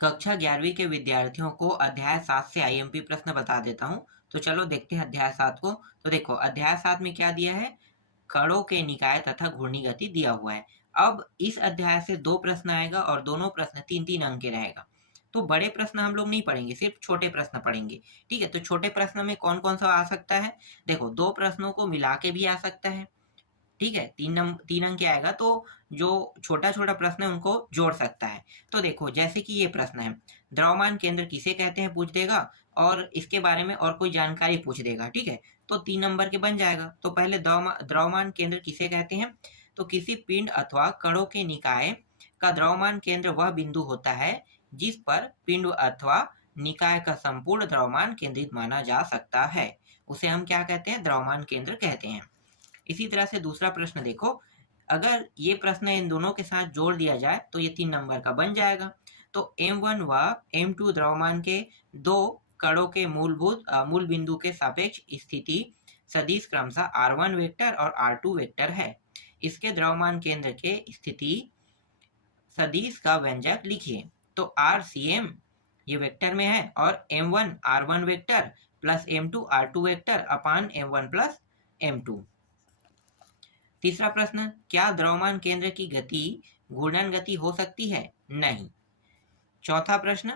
कक्षा 11वीं के विद्यार्थियों को अध्याय 7 से आईएमपी प्रश्न बता देता हूँ। तो चलो देखते हैं अध्याय 7 को। तो देखो अध्याय 7 में क्या दिया है, कणों के निकाय तथा घूर्णी गति दिया हुआ है। अब इस अध्याय से 2 प्रश्न आएगा और दोनों प्रश्न 3-3 अंक के रहेगा। तो बड़े प्रश्न हम लोग नहीं पढ़ेंगे, सिर्फ छोटे प्रश्न पढ़ेंगे। ठीक है, तो छोटे प्रश्न में कौन कौन सा आ सकता है, देखो 2 प्रश्नों को मिला के भी आ सकता है। ठीक है, 3 अंक के आएगा तो जो छोटा-छोटा प्रश्न है उनको जोड़ सकता है। तो देखो जैसे कि ये प्रश्न है, द्रव्यमान केंद्र किसे कहते हैं पूछ देगा और इसके बारे में और कोई जानकारी पूछ देगा। ठीक है, तो 3 नंबर के बन जाएगा। तो पहले द्रव्यमान केंद्र किसे कहते हैं, तो किसी पिंड अथवा कणों के निकाय का द्रव्यमान केंद्र वह बिंदु होता है जिस पर पिंड अथवा निकाय का संपूर्ण द्रव्यमान केंद्रित माना जा सकता है। उसे हम क्या कहते हैं, द्रव्यमान केंद्र कहते हैं। इसी तरह से दूसरा प्रश्न देखो, अगर ये प्रश्न इन दोनों के साथ जोड़ दिया जाए तो ये 3 नंबर का बन जाएगा। तो M1 व M2 द्रव्यमान के 2 कणों के मूल बिंदु के सापेक्ष स्थिति सदिश क्रमशः R1 वेक्टर और R2 वेक्टर है। इसके द्रव्यमान केंद्र के स्थिति सदिश का व्यंजक लिखिए। तो RCM ये वेक्टर में है और M1 R1 vector plus M2 R2 vector upon M1 plus M2। तीसरा प्रश्न, क्या द्रव्यमान केंद्र की गति घूर्णन गति हो सकती है, नहीं। चौथा प्रश्न,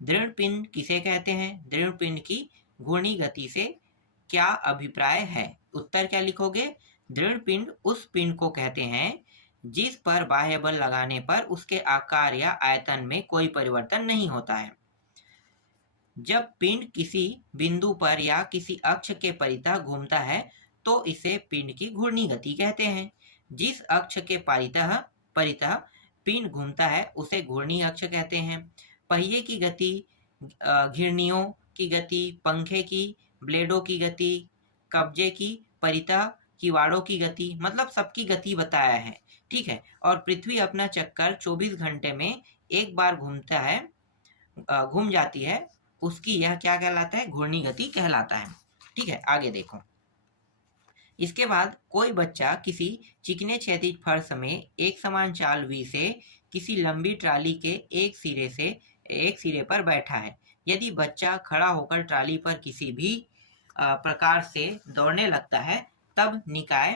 दृढ़ पिंड किसे कहते हैं, दृढ़ पिंड की घूर्णी गति से क्या अभिप्राय है। उत्तर क्या लिखोगे, दृढ़ पिंड उस पिंड को कहते हैं जिस पर बाह्य बल लगाने पर उसके आकार या आयतन में कोई परिवर्तन नहीं होता है। जब पिंड किसी बिंदु पर या किसी अक्ष के परितः घूमता है तो इसे पिंड की घूर्णी गति कहते हैं। जिस अक्ष के परितः पिंड घूमता है उसे घूर्णी अक्ष कहते हैं। पहिए की गति, घिरनियों की गति, पंखे की ब्लेडों की गति, कब्जे की परितः किवाड़ों की गति, मतलब सबकी गति बताया है। ठीक है, और पृथ्वी अपना चक्कर 24 घंटे में एक बार घूमता है, घूम जाती है, उसकी यह क्या कहलाता है, घूर्णी गति कहलाता है। ठीक है, आगे देखो। इसके बाद कोई बच्चा किसी चिकने क्षैतिज फर्श में एक समान चाल V से किसी लंबी ट्राली के एक सिरे पर बैठा है। यदि बच्चा खड़ा होकर ट्राली पर किसी भी प्रकार से दौड़ने लगता है तब निकाय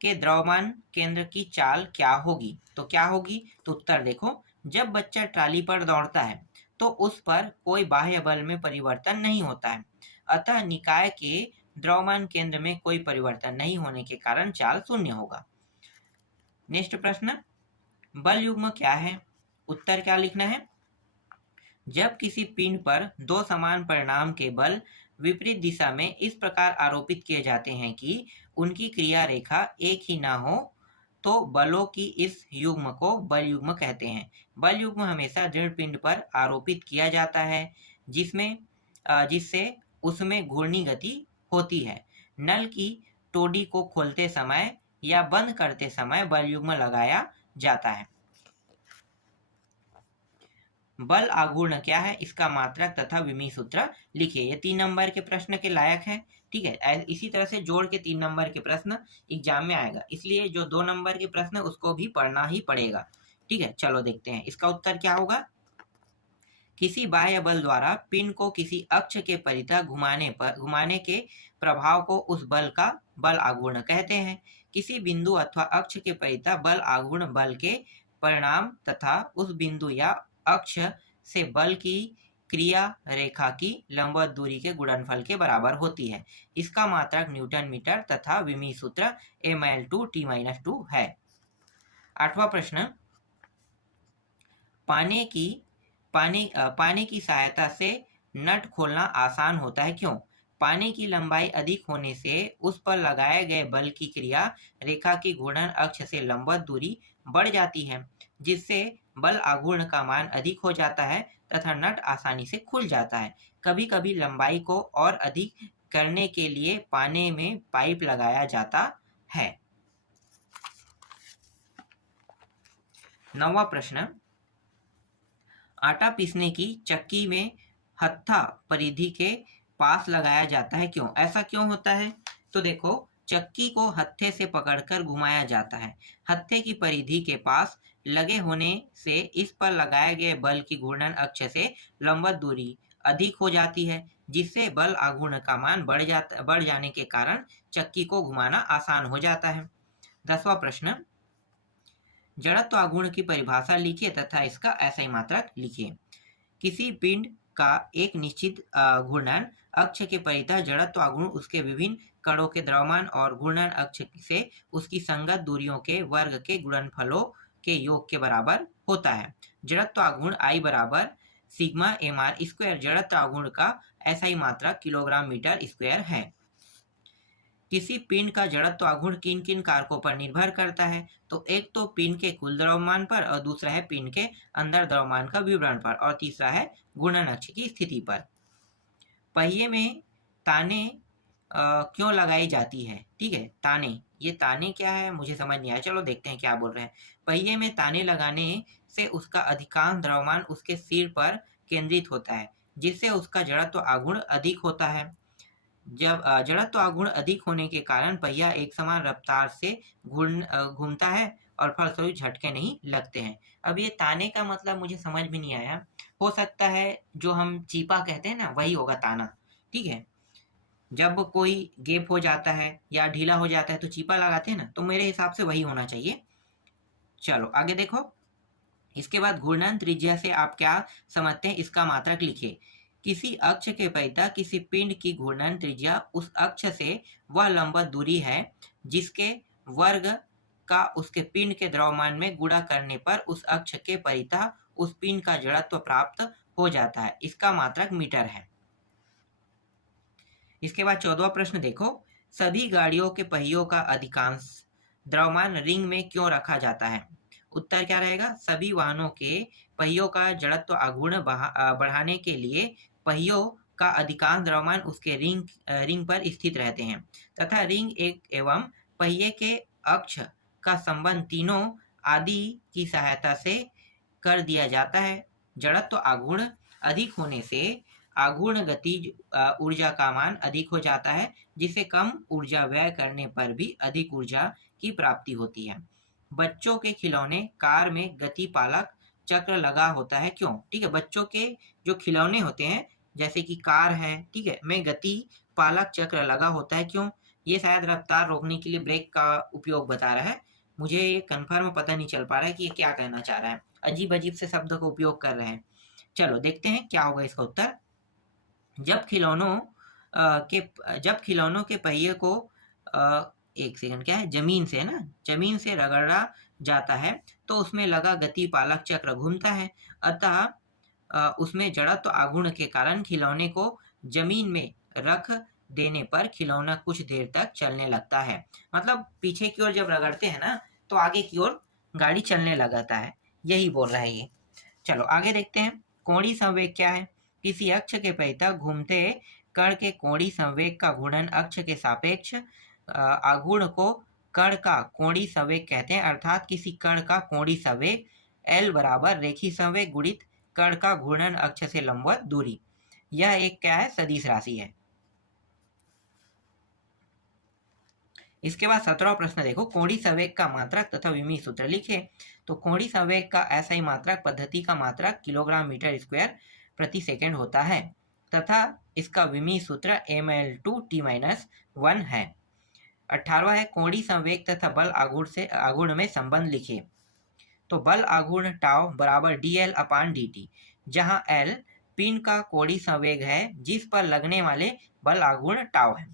के द्रव्यमान केंद्र की चाल क्या होगी। तो क्या होगी, तो उत्तर देखो, जब बच्चा ट्राली पर दौड़ता है तो उस पर कोई बाह्य बल में परिवर्तन नहीं होता है, अतः निकाय के द्रव्यमान केंद्र में कोई परिवर्तन नहीं होने के कारण चाल शून्य होगा। नेक्स्ट प्रश्न, बल युग्म क्या है। उत्तर क्या लिखना है, जब किसी पिंड पर 2 समान परिमाण के बल विपरीत दिशा में इस प्रकार आरोपित किए जाते हैं कि उनकी क्रिया रेखा एक ही ना हो तो बलों की इस युग्म को बल युग्म कहते हैं। बल युग्म हमेशा दृढ़ पिंड पर आरोपित किया जाता है जिससे उसमें घूर्णी गति होती है। नल की टोडी को खोलते समय या बंद करते समय बल युग्म लगाया जाता है। बल आघूर्ण क्या है, इसका मात्रक तथा विमीय सूत्र लिखिए। ये 3 नंबर के प्रश्न के लायक है। ठीक है, इसी तरह से जोड़ के 3 नंबर के प्रश्न एग्जाम में आएगा, इसलिए जो 2 नंबर के प्रश्न है उसको भी पढ़ना ही पड़ेगा। ठीक है, चलो देखते हैं इसका उत्तर क्या होगा। किसी बाह्य बल द्वारा पिंड को किसी अक्ष के परितः घुमाने के प्रभाव को उस बल का बल आघूर्ण कहते हैं। किसी बिंदु अथवा अक्ष के परितः बल आघूर्ण बल के परिणाम तथा उस बिंदु या अक्ष से बल की क्रिया रेखा की लंबवत दूरी के गुणनफल के बराबर होती है। इसका मात्रक न्यूटन मीटर तथा विमीय सूत्र mL/T-2 है। 8वां प्रश्न, पानी की सहायता से नट खोलना आसान होता है, क्यों। पानी की लंबाई अधिक होने से उस पर लगाए गए बल की क्रिया रेखा की घूर्णन अक्ष से लंबवत दूरी बढ़ जाती है, जिससे बल आघूर्ण का मान अधिक हो जाता है तथा नट आसानी से खुल जाता है। कभी कभी लंबाई को और अधिक करने के लिए पानी में पाइप लगाया जाता है। 9वां प्रश्न, आटा पीसने की चक्की में हत्था परिधि के पास लगाया जाता है, क्यों। ऐसा क्यों होता है, तो देखो, चक्की को हत्थे से पकड़कर घुमाया जाता है। हत्थे की परिधि के पास लगे होने से इस पर लगाए गए बल की घूर्णन अक्ष से लंबवत दूरी अधिक हो जाती है, जिससे बल आघूर्ण का मान बढ़ जाने के कारण चक्की को घुमाना आसान हो जाता है। 10वां प्रश्न, जड़त्व आघूर्ण की परिभाषा लिखिए तथा इसका एसआई मात्रक लिखिए। किसी पिंड का एक निश्चित घूर्णन अक्ष के परितः जड़त्व आघूर्ण उसके विभिन्न कणों के द्रव्यमान और घूर्णन अक्ष से उसकी संगत दूरियों के वर्ग के गुणनफलों के योग के बराबर होता है। जड़त्व आघूर्ण I बराबर सिग्मा mr स्क्वायर जड़त्व आघूर्ण का एसआई मात्रक किलोग्राम मीटर स्क्वायर है। किसी पिंड का जड़त्व आघूर्ण किन किन कारकों पर निर्भर करता है? तो एक तो पिंड के कुल द्रव्यमान पर और दूसरा है पिंड के अंदर द्रव्यमान का विवरण पर और तीसरा है घूर्णन अक्ष की स्थिति पर। पहिए में ताने क्यों लगाई जाती है? ठीक है, ताने, ये ताने क्या है मुझे समझ नहीं आया, चलो देखते हैं क्या बोल रहे हैं। पहिए में ताने लगाने से उसका अधिकांश द्रव्यमान उसके सिर पर केंद्रित होता है, जिससे उसका जड़त्व आघूर्ण अधिक होता है। जब जड़त्व आघूर्ण अधिक होने के कारण पहिया एक समान रफ्तार से घूमता है और फलस्वरूप झटके नहीं लगते हैं। अब ये ताने का मतलब मुझे समझ में नहीं आया, हो सकता है जो हम चीपा कहते हैं ना वही होगा ताना। ठीक है, जब कोई गैप हो जाता है या ढीला हो जाता है तो चीपा लगाते हैं ना, तो मेरे हिसाब से वही होना चाहिए। चलो आगे देखो, इसके बाद घूर्णन त्रिज्या से आप क्या समझते हैं इसका मात्रक लिखिए। किसी अक्ष के परितः किसी पिंड की घूर्णन त्रिज्या उस अक्ष से वह लंबवत दूरी है जिसके वर्ग का उसके पिंड के द्रव्यमान में गुणा करने पर उस अक्ष के परितः उस पिंड का जड़त्व प्राप्त हो जाता है। इसका मात्रक मीटर है। इसके बाद 14वां प्रश्न देखो, सभी गाड़ियों के पहियों का अधिकांश द्रव्यमान रिंग में क्यों रखा जाता है? उत्तर क्या रहेगा? सभी वाहनों के पहियों का जड़त्व आघूर्ण बढ़ाने के लिए पहियों का अधिकांश द्रव्यमान उसके रिंग पर स्थित रहते हैं तथा रिंग एक एवं पहिए के अक्ष का संबंध तीनों आदि की सहायता से कर दिया जाता है। जड़त्व आघूर्ण अधिक होने से आघूर्ण गतिज ऊर्जा का मान अधिक हो जाता है, जिससे कम ऊर्जा व्यय करने पर भी अधिक ऊर्जा की प्राप्ति होती है। बच्चों के खिलौने कार में गति पालक चक्र लगा होता है, क्यों? ठीक है, बच्चों के जो खिलौने होते हैं जैसे कि कार है, ठीक है, में गति पालक चक्र लगा होता है, क्यों? ये शायद रफ्तार रोकने के लिए ब्रेक का उपयोग बता रहा है। मुझे ये कन्फर्म पता नहीं चल पा रहा है कि ये क्या कहना चाह रहा है, अजीब अजीब से शब्द का उपयोग कर रहे हैं। चलो देखते हैं क्या होगा इसका उत्तर। जब खिलौनों के पहिए को एक सेकंड, क्या है, जमीन से रगड़ा जाता है तो उसमें लगा गति पालक चक्र घूमता है, अतः उसमें जड़त्व आघूर्ण के कारण खिलौने को जमीन में रख देने पर खिलौना कुछ देर तक चलने लगता है। मतलब पीछे की ओर जब रगड़ते हैं ना तो आगे की ओर गाड़ी चलने लगता है, यही बोल रहा है ये। चलो आगे देखते हैं, कोणीय संवेग क्या है? किसी अक्ष के परितः घूमते कण के कोणीय संवेग का घूर्णन अक्ष के सापेक्ष आघूर्ण को कण का कोणीय संवेग कहते हैं, अर्थात किसी कण का कोणीय संवेग L बराबर रेखीय संवेग गुणित कण का घूर्णन अक्ष से लंबवत दूरी। यह एक क्या है? सदिश राशि है। इसके बाद 17वां प्रश्न देखो, कोणीय संवेग का मात्रक तथा विमीय सूत्र लिखे। तो कोणीय संवेग का एसआई मात्रक पद्धति का मात्रक किलोग्राम मीटर स्क्वायर प्रति सेकंड होता है तथा इसका विमीय सूत्र ml/t-1 है। 18वां है, कोणीय संवेग तथा बल आघूर्ण में संबंध लिखे। तो बल आघूर्ण टाउ बराबर dl/dt, जहां L पिंड का कोणीय संवेग है जिस पर लगने वाले बल आघूर्ण टाउ है।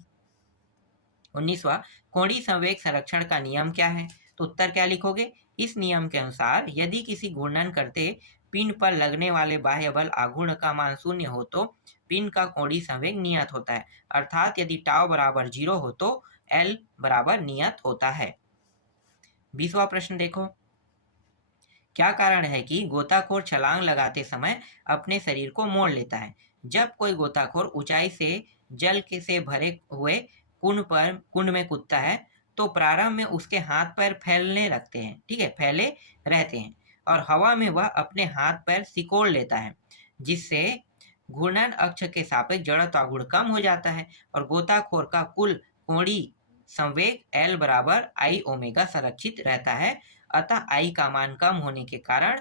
19वां, कोणीय संवेग संरक्षण का नियम क्या है? तो उत्तर क्या लिखोगे? इस नियम के अनुसार यदि किसी घूर्णन करते पिंड पर लगने वाले बाह्य बल आघूर्ण का मान 0 हो तो पिंड का कोणीय संवेग नियत होता है, अर्थात यदि टाउ बराबर 0 हो तो L बराबर नियत होता है। 20वां प्रश्न देखो, क्या कारण है कि गोताखोर छलांग लगाते समय अपने शरीर को मोड़ लेता है? जब कोई गोताखोर ऊंचाई से जल से भरे हुए कुंड में कूदता है तो प्रारंभ में उसके हाथ पैर फैलने लगते हैं, ठीक है, फैले रहते हैं और हवा में वह अपने हाथ पैर सिकोड़ लेता है, जिससे घूर्णन अक्ष के सापेक्ष जड़त्व आघूर्ण कम हो जाता है और गोताखोर का कुल कोणीय संवेग L बराबर I ओमेगा संरक्षित रहता है अतः आई का मान कम होने के कारण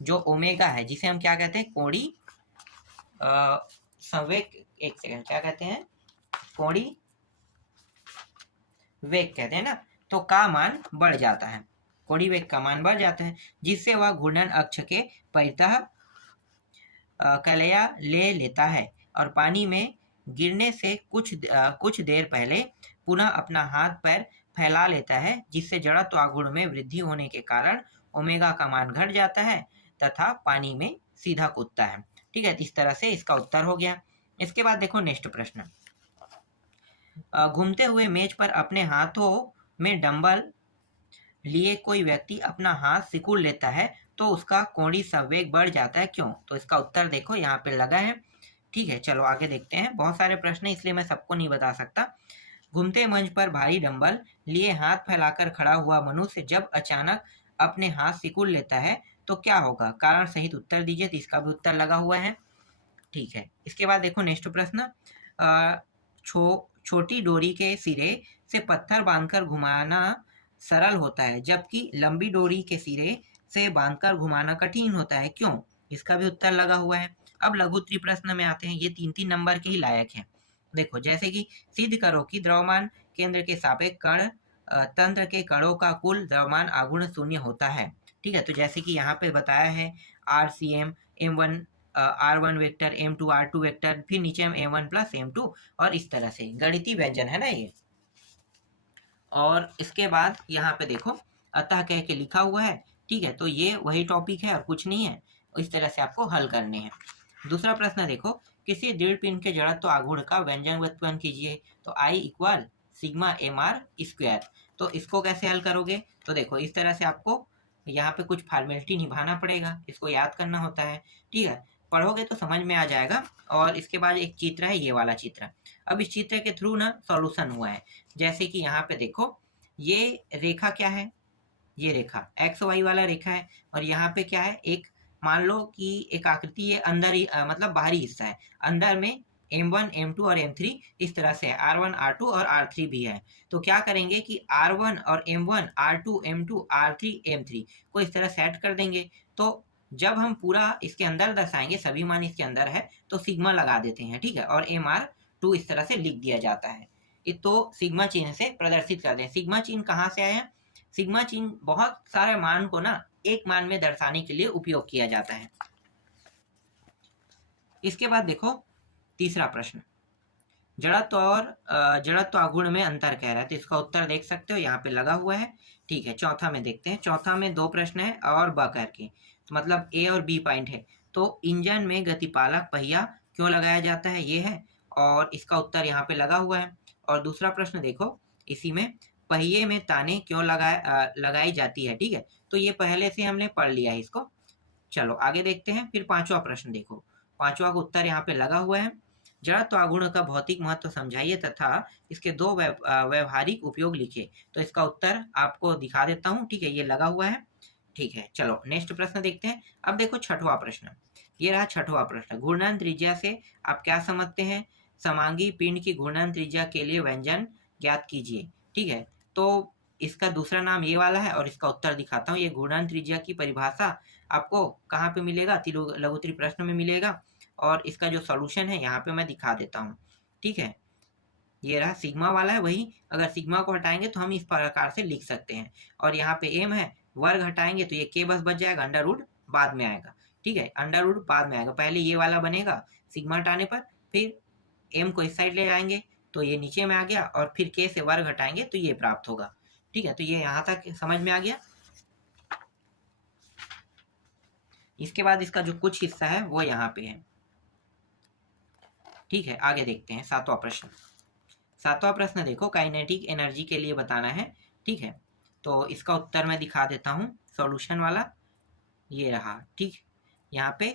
जो ओमेगा है, जिसे हम क्या कहते हैं, कोणीय संवेग, एक सेकंड, क्या कहते हैं, कोणीय वेग कहते हैं ना, तो का मान बढ़ जाता है, कोणीय वेग का मान बढ़ जाता है, जिससे वह घूर्णन अक्ष के परितः कलया ले लेता है और पानी में गिरने से कुछ देर पहले पुनः अपना हाथ पैर फैला लेता है, जिससे जड़त्व आघूर्ण में वृद्धि होने के कारण ओमेगा का मान घट जाता है तथा पानी में सीधा कूदता है। ठीक है, इस तरह से इसका उत्तर हो गया। इसके बाद देखो नेक्स्ट प्रश्न, घूमते हुए मेज पर अपने हाथों में डंबल लिए कोई व्यक्ति अपना हाथ सिकुड़ लेता है तो उसका कोणीय संवेग बढ़ जाता है, क्यों? तो इसका उत्तर देखो यहाँ पे लगा है। ठीक है, चलो आगे देखते हैं। बहुत सारे प्रश्न इसलिए मैं सबको नहीं बता सकता। घूमते मंच पर भारी डंबल लिए हाथ फैलाकर खड़ा हुआ मनुष्य जब अचानक अपने हाथ सिकुड़ लेता है तो क्या होगा? कारण सहित उत्तर दीजिए। तो इसका भी उत्तर लगा हुआ है। ठीक है, इसके बाद देखो नेक्स्ट प्रश्न, छोटी डोरी के सिरे से पत्थर बांधकर घुमाना सरल होता है जबकि लंबी डोरी के सिरे से बांधकर घुमाना कठिन होता है, क्यों? इसका भी उत्तर लगा हुआ है। अब लघु उत्तरीय प्रश्न में आते हैं, ये 3-3 नंबर के ही लायक हैं। देखो, जैसे कि सिद्ध करो कि द्रव्यमान केंद्र के सापेक्ष कण तंत्र के कणों का कुल द्रव्यमान आघूर्ण शून्य होता है। ठीक है, तो जैसे कि यहाँ पे बताया है RCM M1 R1 vector M2 R2 vector, फिर नीचे हम M1 प्लस M2, और इस तरह से गणितीय व्यंजन है ना ये। और इसके बाद यहाँ पे देखो अतः कह के लिखा हुआ है। ठीक है, तो ये वही टॉपिक है और कुछ नहीं है, इस तरह से आपको हल करने हैं। दूसरा प्रश्न देखो, किसी दृढ़ पिंड के जड़त्व आघूर्ण का व्यंजन व्युत्पन्न कीजिए। तो I equal sigma mr square. तो इसको कैसे हल करोगे? तो देखो इस तरह से आपको यहाँ पे कुछ फॉर्मेलिटी निभाना पड़ेगा, इसको याद करना होता है। ठीक है, पढ़ोगे तो समझ में आ जाएगा। और इसके बाद एक चित्र है, ये वाला चित्र। अब इस चित्र के थ्रू ना सॉल्यूशन हुआ है। जैसे कि यहाँ पे देखो, ये रेखा क्या है, ये रेखा XY वाला रेखा है, और यहाँ पे क्या है, एक मान लो कि एक आकृति है, अंदर ही मतलब बाहरी हिस्सा है, अंदर में M1 M2 और M3 इस तरह से है, R1 R2 और R3 भी है। तो क्या करेंगे कि R1 और M1 R2 M2 R3 M3 को इस तरह सेट कर देंगे। तो जब हम पूरा इसके अंदर दर्शाएंगे, सभी मान इसके अंदर है, तो सिग्मा लगा देते हैं। ठीक है, और MR2 इस तरह से लिख दिया जाता है। तो सिग्मा चिन्ह से प्रदर्शित कर दें। सिग्मा चिन्ह कहाँ से आया? सिग्मा चिन्ह बहुत सारे मान को ना एक मान में दर्शाने के लिए उपयोग किया जाता है। इसके बाद देखो तीसरा प्रश्न, जड़त्व और जड़त्व आघूर्ण में अंतर कह रहा है, तो इसका उत्तर देख सकते हो यहाँ पे लगा हुआ है। ठीक है, चौथा में देखते हैं। चौथा में 2 प्रश्न है और ब करके, तो मतलब A और B पॉइंट है। तो इंजन में गतिपालक पहिया क्यों लगाया जाता है, ये है, और इसका उत्तर यहाँ पे लगा हुआ है। और दूसरा प्रश्न देखो, इसी में पहिए में ताने क्यों लगाई जाती है। ठीक है, तो ये पहले से हमने पढ़ लिया है इसको। चलो आगे देखते हैं। फिर 5वां प्रश्न देखो, 5वां का उत्तर यहाँ पे लगा हुआ है। जड़त्व आघूर्ण का भौतिक महत्व समझाइए तथा इसके 2 व्यवहारिक उपयोग लिखिए। तो इसका उत्तर आपको दिखा देता हूँ। ठीक है, ये लगा हुआ है। ठीक है, चलो नेक्स्ट प्रश्न देखते हैं। अब देखो 6वां प्रश्न, ये रहा 6वां प्रश्न। घूर्णन त्रिज्या से आप क्या समझते हैं? समांगी पिंड की घूर्णन त्रिज्या के लिए व्यंजन ज्ञात कीजिए। ठीक है, तो इसका दूसरा नाम ये वाला है, और इसका उत्तर दिखाता हूँ। ये घूर्णन त्रिज्या की परिभाषा आपको कहाँ पे मिलेगा? लघु उत्तरीय प्रश्न में मिलेगा, और इसका जो सॉल्यूशन है यहाँ पे मैं दिखा देता हूँ। ठीक है, ये रहा सिग्मा वाला है वही। अगर सिग्मा को हटाएंगे तो हम इस प्रकार से लिख सकते हैं, और यहाँ पे m है, वर्ग हटाएंगे तो ये k बस बच जाएगा, अंडर रूट बाद में आएगा। ठीक है, अंडर रूट बाद में आएगा, पहले ये वाला बनेगा सिग्मा हटाने पर, फिर m को इस साइड ले जाएंगे तो ये नीचे में आ गया, और फिर k से वर्ग हटाएंगे तो ये प्राप्त होगा। ठीक है, तो ये यहाँ तक समझ में आ गया। इसके बाद इसका जो कुछ हिस्सा है वो यहाँ पे है। ठीक है, आगे देखते हैं 7वां प्रश्न। 7वां प्रश्न देखो, काइनेटिक एनर्जी के लिए बताना है। ठीक है, तो इसका उत्तर मैं दिखा देता हूँ, सॉल्यूशन वाला ये रहा। ठीक, यहाँ पे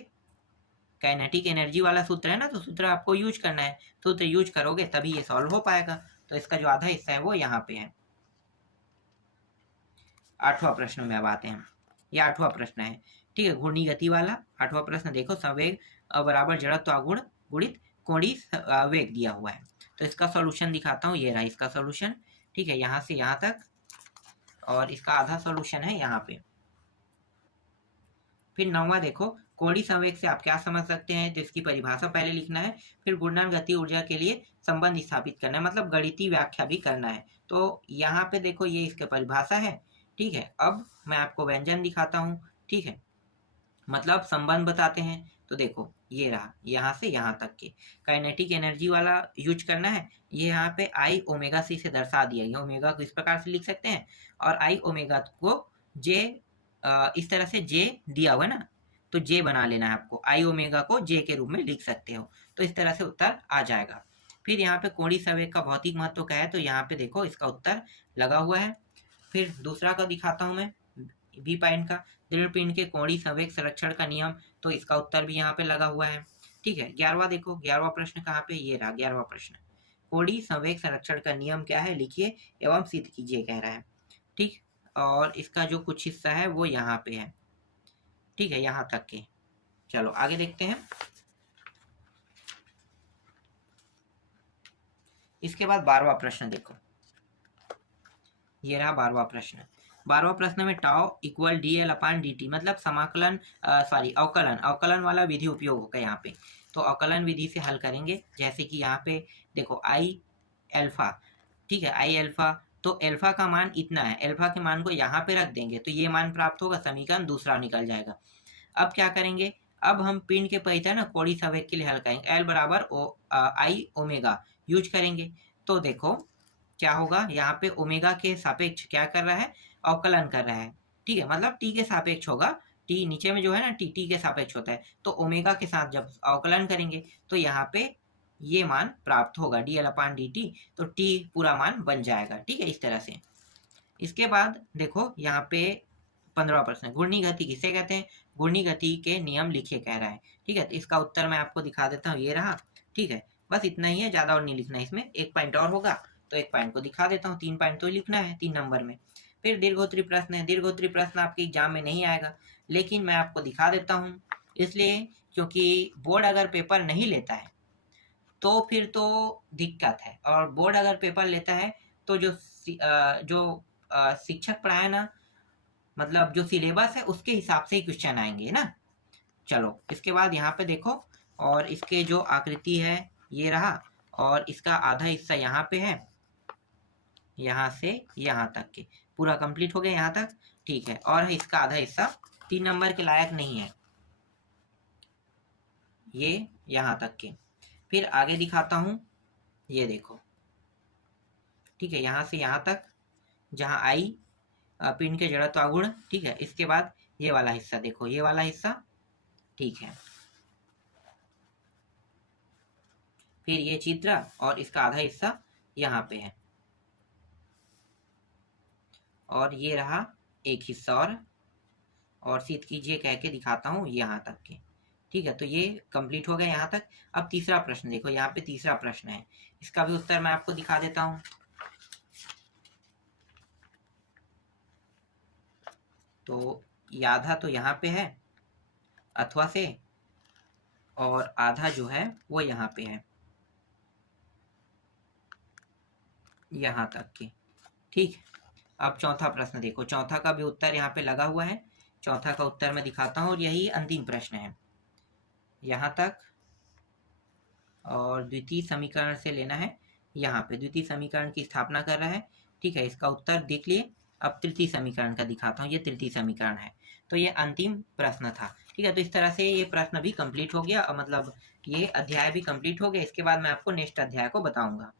काइनेटिक एनर्जी वाला सूत्र है ना, तो सूत्र आपको यूज करना है, सूत्र यूज करोगे तभी ये सॉल्व हो पाएगा। तो इसका जो आधा हिस्सा है वो यहाँ पे है। 8वां प्रश्न में अब आते हैं, ये 8वां प्रश्न है। ठीक है, घूर्णी गति वाला 8वां प्रश्न देखो, संवेग बराबर जड़त्व आघूर्ण गुणित कोणीय वेग दिया हुआ है। तो इसका सॉल्यूशन दिखाता हूँ, ये रहा इसका सॉल्यूशन। ठीक है, यहाँ से यहाँ तक और इसका आधा सॉल्यूशन है यहाँ पे। फिर 9वां देखो, कोणीय संवेग से आप क्या समझ सकते हैं, तो इसकी परिभाषा पहले लिखना है, फिर घूर्णन गति ऊर्जा के लिए संबंध स्थापित करना है, मतलब गणितीय व्याख्या भी करना है। तो यहाँ पे देखो ये इसकी परिभाषा है, ठीक है। अब मैं आपको व्यंजन दिखाता हूँ, ठीक है, मतलब संबंध बताते हैं। तो देखो ये रहा, यहाँ से यहाँ तक के काइनेटिक एनर्जी वाला यूज करना है। ये यहाँ पे आई ओमेगा सी से दर्शा दिया गया, ओमेगा को इस प्रकार से लिख सकते हैं, और आई ओमेगा को जे इस तरह से जे दिया हुआ ना, तो जे बना लेना है आपको, आई ओमेगा को जे के रूप में लिख सकते हो। तो इस तरह से उत्तर आ जाएगा। फिर यहाँ पे कोणीय संवेग का भौतिक महत्व क्या है, तो यहाँ पे देखो इसका उत्तर लगा हुआ है। फिर दूसरा का दिखाता हूँ मैं, बी पॉइंट का, दृढ़ पिंड के कोणीय संवेग संरक्षण का नियम, तो इसका उत्तर भी यहाँ पे लगा हुआ है, ठीक है। 11वां देखो, 11वां प्रश्न कहाँ पे, ये रहा 11वां प्रश्न, कोणीय संवेग संरक्षण का नियम क्या है लिखिए एवं सिद्ध कीजिए कह रहा है, ठीक। और इसका जो कुछ हिस्सा है वो यहाँ पे है, ठीक है, यहाँ तक के। चलो आगे देखते हैं। इसके बाद 12वां प्रश्न देखो, ये रहा 12वां प्रश्न। 12वां प्रश्न में टाउ इक्वल डी एल अपान डी टी, मतलब समाकलन अवकलन वाला विधि उपयोग होगा यहाँ पे। तो अवकलन विधि से हल करेंगे, जैसे कि यहाँ पे देखो आई एल्फा, ठीक है, आई एल्फा, तो एल्फा का मान इतना है, एल्फा के मान को यहाँ पे रख देंगे तो ये मान प्राप्त होगा, समीकरण दूसरा निकल जाएगा। अब क्या करेंगे, अब हम पिंड के परितः ना कोणीय संवेग के लिए हल करेंगे, एल बराबर आई ओमेगा यूज करेंगे। तो देखो क्या होगा, यहाँ पे ओमेगा के सापेक्ष क्या कर रहा है, अवकलन कर रहा है, ठीक है, मतलब टी के सापेक्ष होगा, टी नीचे में जो है ना टी के सापेक्ष होता है, तो ओमेगा के साथ जब अवकलन करेंगे तो यहाँ पे ये मान प्राप्त होगा डी एल अपान डी टी, तो टी पूरा मान बन जाएगा, ठीक है, इस तरह से। इसके बाद देखो यहाँ पे 15वां प्रश्न, घूर्णी गति किसे कहते हैं, घूर्णी गति के नियम लिखिए कह रहा है, ठीक है। तो इसका उत्तर मैं आपको दिखा देता हूँ, ये रहा, ठीक है, बस इतना ही है, ज्यादा और नहीं लिखना है इसमें। एक पॉइंट और होगा तो एक पॉइंट को दिखा देता हूँ, 3 पॉइंट तो लिखना है 3 नंबर में। फिर दीर्घोत्तरीय प्रश्न है, दीर्घोत्तरीय प्रश्न आपके एग्जाम में नहीं आएगा, लेकिन मैं आपको दिखा देता हूँ, इसलिए क्योंकि बोर्ड अगर पेपर नहीं लेता है तो फिर तो दिक्कत है, और बोर्ड अगर पेपर लेता है तो जो शिक्षक पढ़ाए ना, मतलब जो सिलेबस है उसके हिसाब से ही क्वेश्चन आएंगे ना। चलो इसके बाद यहाँ पे देखो, और इसके जो आकृति है ये रहा, और इसका आधा हिस्सा यहाँ पे है, यहाँ से यहाँ तक के पूरा कंप्लीट हो गया यहाँ तक, ठीक है, और इसका आधा हिस्सा 3 नंबर के लायक नहीं है, ये यहाँ तक के। फिर आगे दिखाता हूँ, ये देखो, ठीक है, यहाँ से यहाँ तक जहाँ आई पिंड के जड़त्व गुण, ठीक है। इसके बाद ये वाला हिस्सा देखो, ये वाला हिस्सा, ठीक है। फिर ये चित्र और इसका आधा हिस्सा यहाँ पे है, और ये रहा एक हिस्सा और सिद्ध कीजिए कह के दिखाता हूँ यहाँ तक के, ठीक है। तो ये कंप्लीट हो गया यहाँ तक। अब तीसरा प्रश्न देखो, यहाँ पे तीसरा प्रश्न है, इसका भी उत्तर मैं आपको दिखा देता हूँ। तो ये आधा तो यहाँ पे है अथवा से, और आधा जो है वो यहाँ पे है, यहाँ तक के, ठीक। अब चौथा प्रश्न देखो, चौथा का भी उत्तर यहाँ पे लगा हुआ है, चौथा का उत्तर मैं दिखाता हूँ, और यही अंतिम प्रश्न है यहाँ तक, और द्वितीय समीकरण से लेना है, यहाँ पे द्वितीय समीकरण की स्थापना कर रहा है, ठीक है, इसका उत्तर देख लिए। अब तृतीय समीकरण का दिखाता हूँ, ये तृतीय समीकरण है, तो ये अंतिम प्रश्न था, ठीक है। तो इस तरह से ये प्रश्न भी कंप्लीट हो गया, और मतलब ये अध्याय भी कंप्लीट हो गया। इसके बाद मैं आपको नेक्स्ट अध्याय को बताऊंगा।